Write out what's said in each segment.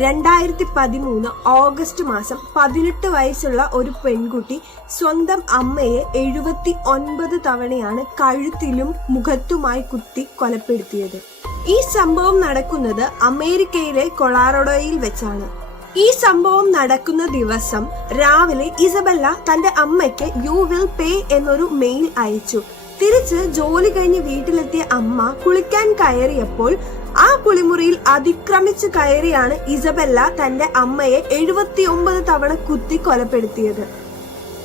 2013 August മാസം 18 വയസ്സുള്ള ഒരു പെൺകുട്ടി സ്വന്തം അമ്മയെ 79 തവണയാണ് കഴുത്തിലും മുഖത്തുമായി കുത്തി കൊലപ്പെടുത്തിയത്. ഈ സംഭവം നടക്കുന്നത് അമേരിക്കയിലെ കൊളറാഡോയിൽ വെച്ചാണ്. ഈ സംഭവം നടക്കുന്ന ദിവസം രാവിലെ ഇസബെല്ല തന്റെ അമ്മയ്ക്ക് യു വിൽ പേ എന്നൊരു മെയിൽ അയച്ചു. തിരിച്ച് ജോലി കഴിഞ്ഞ് വീട്ടിലെത്തിയ അമ്മ കുളിക്കാൻ കയറിയപ്പോൾ ആ കുളിമുറിയിൽ അതിക്രമിച്ചു കയറിയാണ് ഇസബെല്ല തന്റെ അമ്മയെ 79 തവണ കുത്തി കൊലപ്പെടുത്തിയത്.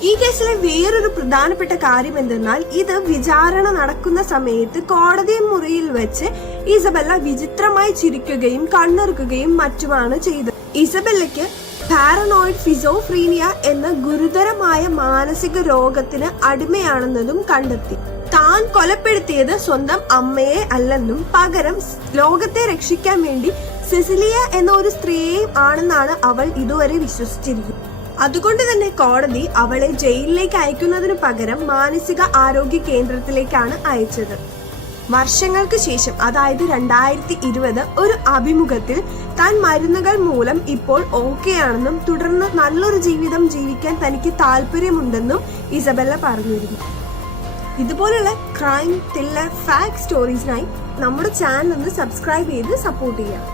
ഈ കേസിലെ വേറൊരു പ്രധാനപ്പെട്ട കാര്യം എന്തെന്നാൽ ഇത് വിചാരണ നടക്കുന്ന സമയത്ത് കോടതി മുറിയിൽ വെച്ച് ഇസബെല്ല വിചിത്രമായി ചിരിക്കുകയും കണ്ണിറുക്കുകയും മറ്റുമാണ് ചെയ്തത്. ഇസബെല്ലയ്ക്ക് പാരനോയിഡ് ഫിസോഫ്രീനിയ എന്ന ഗുരുതരമായ മാനസിക രോഗത്തിന് അടിമയാണെന്നതും കണ്ടെത്തി. താൻ കൊലപ്പെടുത്തിയത് സ്വന്തം അമ്മയെ അല്ലെന്നും പകരം ലോകത്തെ രക്ഷിക്കാൻ വേണ്ടി സെസിലിയ എന്ന ഒരു സ്ത്രീയെയും ആണെന്നാണ് അവൾ ഇതുവരെ വിശ്വസിച്ചിരിക്കുന്നത്. അതുകൊണ്ട് തന്നെ കോടതി അവളെ ജയിലിലേക്ക് അയക്കുന്നതിനു പകരം മാനസിക ആരോഗ്യ കേന്ദ്രത്തിലേക്കാണ് അയച്ചത്. വർഷങ്ങൾക്ക് ശേഷം, അതായത് 2020 ഒരു അഭിമുഖത്തിൽ താൻ മരുന്നുകൾ മൂലം ഇപ്പോൾ ഓക്കെയാണെന്നും തുടർന്ന് നല്ലൊരു ജീവിതം ജീവിക്കാൻ തനിക്ക് താല്പര്യമുണ്ടെന്നും ഇസബെല്ല പറഞ്ഞിരുന്നു. ഇതുപോലുള്ള ക്രൈം, ത്രില്ലർ, ഫാക്ട് സ്റ്റോറീസിനായി നമ്മുടെ ചാനൽ ഒന്ന് സബ്സ്ക്രൈബ് ചെയ്ത് സപ്പോർട്ട് ചെയ്യാം.